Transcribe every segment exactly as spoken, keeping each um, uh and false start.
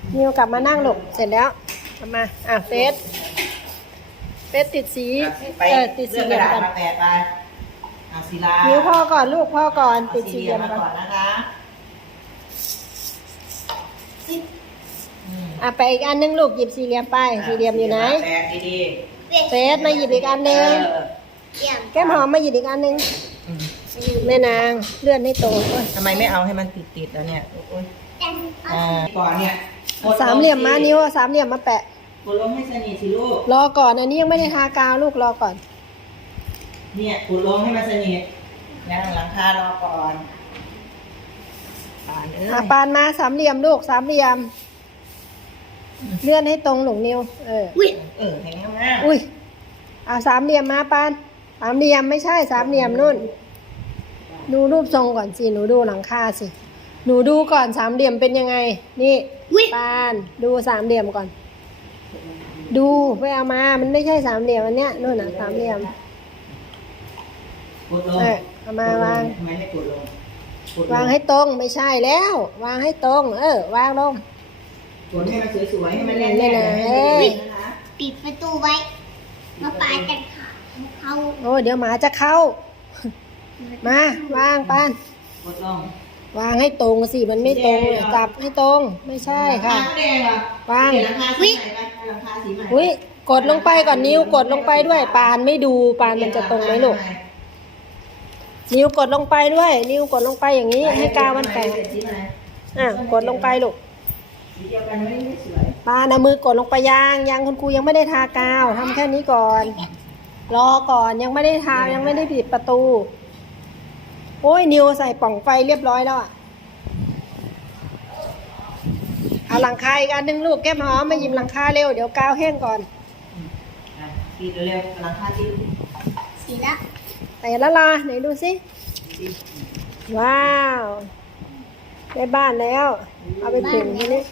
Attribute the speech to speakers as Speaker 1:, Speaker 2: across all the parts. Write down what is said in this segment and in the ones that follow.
Speaker 1: นิวกลับมานั่งลูกเสร็จแล้วกลับมาอ่ะเฟสเฟสติดสีเออติดสีเหลี่ยมก่อน
Speaker 2: มาแปะไปอ่ะศิลา
Speaker 1: นิวพ่อก่อนลูกพ่อก่อนติด
Speaker 2: สี
Speaker 1: สี
Speaker 2: เห
Speaker 1: เห
Speaker 2: ลี่
Speaker 1: ลี่
Speaker 2: ย
Speaker 1: ย
Speaker 2: ม
Speaker 1: ม
Speaker 2: มา
Speaker 1: ก่
Speaker 2: ก่
Speaker 1: อ
Speaker 2: อน นนะคะอืม
Speaker 1: อ่ะไปอีกอันนึงลูกหยิบสี่เหลี่ยมไปสี่เหลี่ยมอยู่ไหน
Speaker 2: แปะดี
Speaker 1: เฟสมาหยิบอีกอัน
Speaker 2: ๆ
Speaker 1: นึง
Speaker 2: เออ
Speaker 1: แก้มหอมมาหยิบอีกอันนึง
Speaker 2: อืม
Speaker 1: แม่นางเลื่อนให้ตรงโอ้ย
Speaker 2: ทำไมไม่เอาให้มันติดๆแล้วเนี่ยโอ้ยอ่าก่อนเนี่ยกด
Speaker 1: สามเหลี่ยมมานิ้วเอาสามเหลี่ยมมาแปะ
Speaker 2: กดลงให้สนิทสิลูก
Speaker 1: รอก่อนอันนี้ยังไม่ได้ทากาวลูกรอก่อน
Speaker 2: เนี่ยกดลงให้มันสนิทนะหลังคารอก่อนป่านเอ้ย
Speaker 1: อ่ะปานมาสามเหลี่ยมลูกสามเหลี่ยม เลื่อนให้ตรงหลงนิ้วเออ
Speaker 2: เออแข็งมาก
Speaker 1: อุ้ยเอาสามเหลี่ยมมาปานสามเหลี่ยมไม่ใช่สามเหลี่ยมนู่น ดูรูปทรงก่อนสิหนูดูหลังคาสิหนูดูก่อนสามเหลี่ยมเป็นยังไง นี่ปานดูสามเหลี่ยมก่อน ดูไปเอามามันไม่ใช่สามเหลี่ยมอันเนี้ยนู่นน่ะสามเหลี่ยม
Speaker 2: กดลง
Speaker 1: เออเอามาวาง
Speaker 2: ทำไมไม่กดลงกดล
Speaker 1: วางให้ตรงไม่ใช่แล้ว วางให้ตรง เออ วางลง
Speaker 2: กดให้มันสวยๆให้มันแน่นๆ
Speaker 1: แน่นๆ
Speaker 2: อย่าให้
Speaker 1: เอ้ย
Speaker 2: มันนะคะ
Speaker 3: ปิดประตูไว้มาปากันค่ะเขา
Speaker 1: โอ้ยเดี๋ยวหมาจะเข้า มาวางปาน
Speaker 2: กดลง
Speaker 1: วางให้ตรงสิมันไม่ตรงเนี่ยจับให้ตรงไม่ใช่ค่ะ
Speaker 2: หลังคาแดงเหรอ
Speaker 1: วาง
Speaker 2: เปลี่ยนหลังคาสีใหม่ไปหลังคาสีใหม่
Speaker 1: อุ้ยกดลงไปก่อนนิ้วกดลงไปด้วย ปานไม่ดูปานมันจะตรงไหมลูกนิ้วกดลงไปด้วย นิ้วกดลงไปอย่างนี้ ให้กาวมันแตก
Speaker 2: สีใหม่
Speaker 1: อ่ะกดลงไปลูก
Speaker 2: สีเดียวกันไม่ไม่สวย
Speaker 1: ปานเอามือกดลงไปยางยังคุณครูยังไม่ได้ทากาวทำแค่นี้ก่อน รอก่อนยังไม่ได้ทายังไม่ได้ปิดประตู โอ้ยนิวใส่ปล่องไฟเรียบร้อยแล้วอ่ะเอาหลังคาอีกอันหนึงลูกแก้มหอมมาหยิบหลังคาเร็วเดี๋ยวกาวแห้งก่อน
Speaker 2: อ่ะปิดเร็วๆหลังคาสี
Speaker 3: สีละ
Speaker 1: แต่ละลาไหนดูสิว้าวได้บ้านแล้ว เอาไปผึ่งทีนี้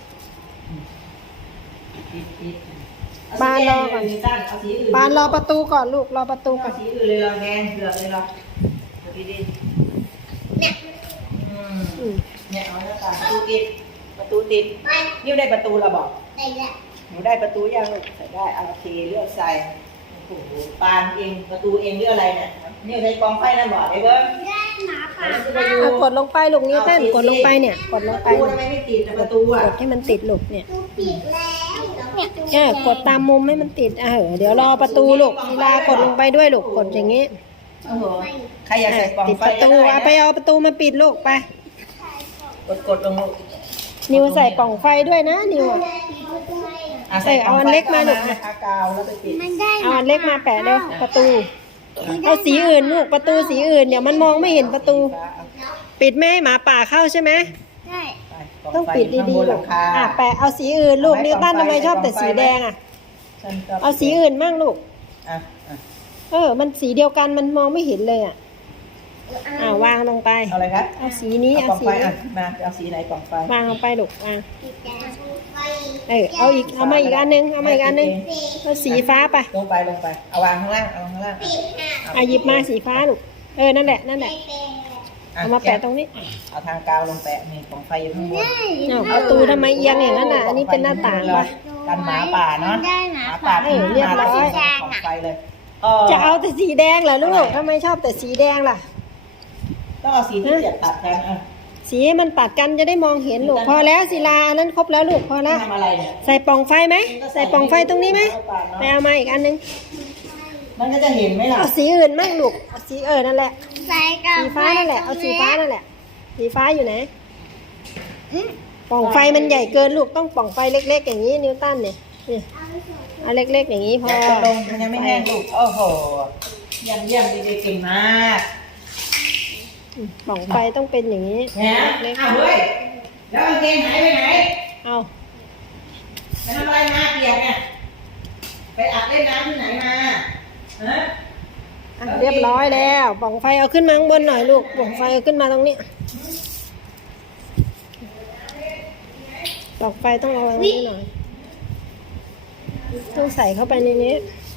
Speaker 2: ปิดปิด
Speaker 1: ปานรอก่อน
Speaker 2: เาสีแดงเลยเอาสีอื่น
Speaker 1: ปานรอประตูก่อนลูกรอประตูก่อ
Speaker 2: เอา
Speaker 1: น
Speaker 2: สีอื่นเลยเราแดงเผือกเลยเราเอาดีดี
Speaker 3: เนี่ย
Speaker 2: อืม
Speaker 1: อืม
Speaker 2: เนี่ยเอาหน้าต่างประตูติดประตูติดนิ้วได้ประตูเราบอก
Speaker 3: ได้แล้ว
Speaker 2: หนูได้ประตูยังลูกใส่ได้เอาโอเคเลือกใส่โอ้โหปานเองประตูเองเลือกอะไรเนี่ยนิ้วใส่กองไฟนั่นบอกไอ้เบิ้ง
Speaker 3: ได้หมาป่า
Speaker 1: เอากดลงไปลูกนิ้วเต้นกดลงไปเนี่ย กดลงไป
Speaker 2: ประตูทำไมไม่ติดอะประตูอ่ะ
Speaker 1: กดให้มันติดลูกเนี่ย
Speaker 3: ตู้ปิดแล้วเนี่ย
Speaker 1: เออกดตามมุมให้มันติดเออเดี๋ยวรอประตูลูกศิลากดลงไปด้วยลูกกดอย่างนี้
Speaker 2: โอ้โหใครอยากใส่กอง
Speaker 1: ติด
Speaker 2: ไฟ
Speaker 1: ประตู
Speaker 2: ก็ด้
Speaker 1: เอาไปเอาประตูมาปิดลูกไป
Speaker 2: กดกดลงลูก
Speaker 1: นิวใส่ปล่องไฟด้วยนะนิวอะ
Speaker 2: อ่ะ
Speaker 1: ใส่เอาอันเล็กมาลูก
Speaker 2: ทากาวแล้วไปปิด
Speaker 3: มันได้
Speaker 1: เอาอันเล็กมาแปะเร็วประตูเอาสีอื่นลูกประตูสีอื่นเดี๋ยวมันมองไม่เห็นประตู ปิดไม่ให้หมาป่าเข้าใช่ไหม
Speaker 3: ได้
Speaker 1: ต้องปิดดีๆลูกอ่ะแปะเอาสีอื่นลูกนิวตันทำไมชอบแต่สีแดงอ่ะเอาสีอื่นมั่งลูก
Speaker 2: อ่ะอ่ะ
Speaker 1: เออ มันสีเดียวกันมันมองไม่เห็นเลยอ่ะอ่าวางลงไป
Speaker 2: เอาอะไรครับ
Speaker 1: เอาสีนี้
Speaker 2: เอา
Speaker 1: เอา
Speaker 2: กล่อง
Speaker 1: สี
Speaker 2: ไฟ
Speaker 1: นี้
Speaker 2: อ่ะมาเอาสีไหนกล่องไฟ
Speaker 1: วางลงไปลูกวาง
Speaker 3: ปิดแล้วไฟ
Speaker 1: เออเอาอีกเอามาอีกอันนึงเอามาอีกอันนึงเอาสีฟ้าไป
Speaker 2: ลงไปลงไปเอาวางข้างล่างเอาข้างล่าง
Speaker 3: ปิดอ่ะ
Speaker 1: เอาหยิบมาสีฟ้าลูกเออนั่นแหละนั่นแหละ
Speaker 3: เป็น
Speaker 1: เอามาแปะตรงนี้
Speaker 2: เอาทางกาวลงแปะนี่กล่องไฟอยู่ข้างบน
Speaker 1: เอาประตูทำไมเอียงอย่างนั้นอ่ะอันนี้เป็นหน้าต่างปะ
Speaker 2: กันหมาป่าเนาะ
Speaker 3: ได้ห
Speaker 2: ห
Speaker 3: มา
Speaker 2: มา
Speaker 3: ป่า
Speaker 2: ป่า
Speaker 1: เออเรียบร้อย
Speaker 2: กล่องไฟเลย
Speaker 1: จะเอาแต่สีแดงเหรอลูกทำไมชอบแต่สีแดงล่ะ
Speaker 2: ต้องเอาสีที่เจ็ดตัดกันอ่ะ
Speaker 1: สีมันตัดกันจะได้มองเห็นลูกพอแล้วศิลาอันนั้นครบแล้วลูกพอแล้ว
Speaker 2: ทำอะไรเนี่ย
Speaker 1: ใส่ปล่องไฟไหมใส่ปล่องไฟตรงนี้ไหมไปเอามาอีกอันนึง
Speaker 2: มันก็จะเห็นไหมล่ะ
Speaker 1: เอาสีอื่นมั่งลูกเอาสีเออนั่นแหละ
Speaker 3: ใส่กับ
Speaker 1: สีฟ้านั่นแหละเอาสีฟ้านั่นแหละสีฟ้าอยู่ไหนปล่องไฟมันใหญ่เกินลูกต้องปล่องไฟเล็ก ๆ อย่างนี้นิวตันเนี่ยนี่เอาเล็กๆอย่างนี้พอ
Speaker 2: อย่ากดลงมันยังไม่แห้งลูกโอ้โหเยี่ยมเยี่ยมดีๆเก่งมาก
Speaker 1: ปล่องไฟต้องเป็นอย่างนี้
Speaker 2: เนี่ยอ้าวเฮ้ยแล้วกางเกงหายไปไหน
Speaker 1: เอา
Speaker 2: ไปทำอะไรมาเปียกเนี่ยไปอาบเล่นน้ำที่ไหนมาฮะ
Speaker 1: อ่ะเรียบร้อยแล้วปล่องไฟเอาขึ้นมาข้างบนหน่อยลูกปล่องไฟเอาขึ้นมาตรงนี้ปล่องไฟต้องเอาไว้ตรงนี้หน่อยต้องใส่เข้าไปในนี้
Speaker 3: ใ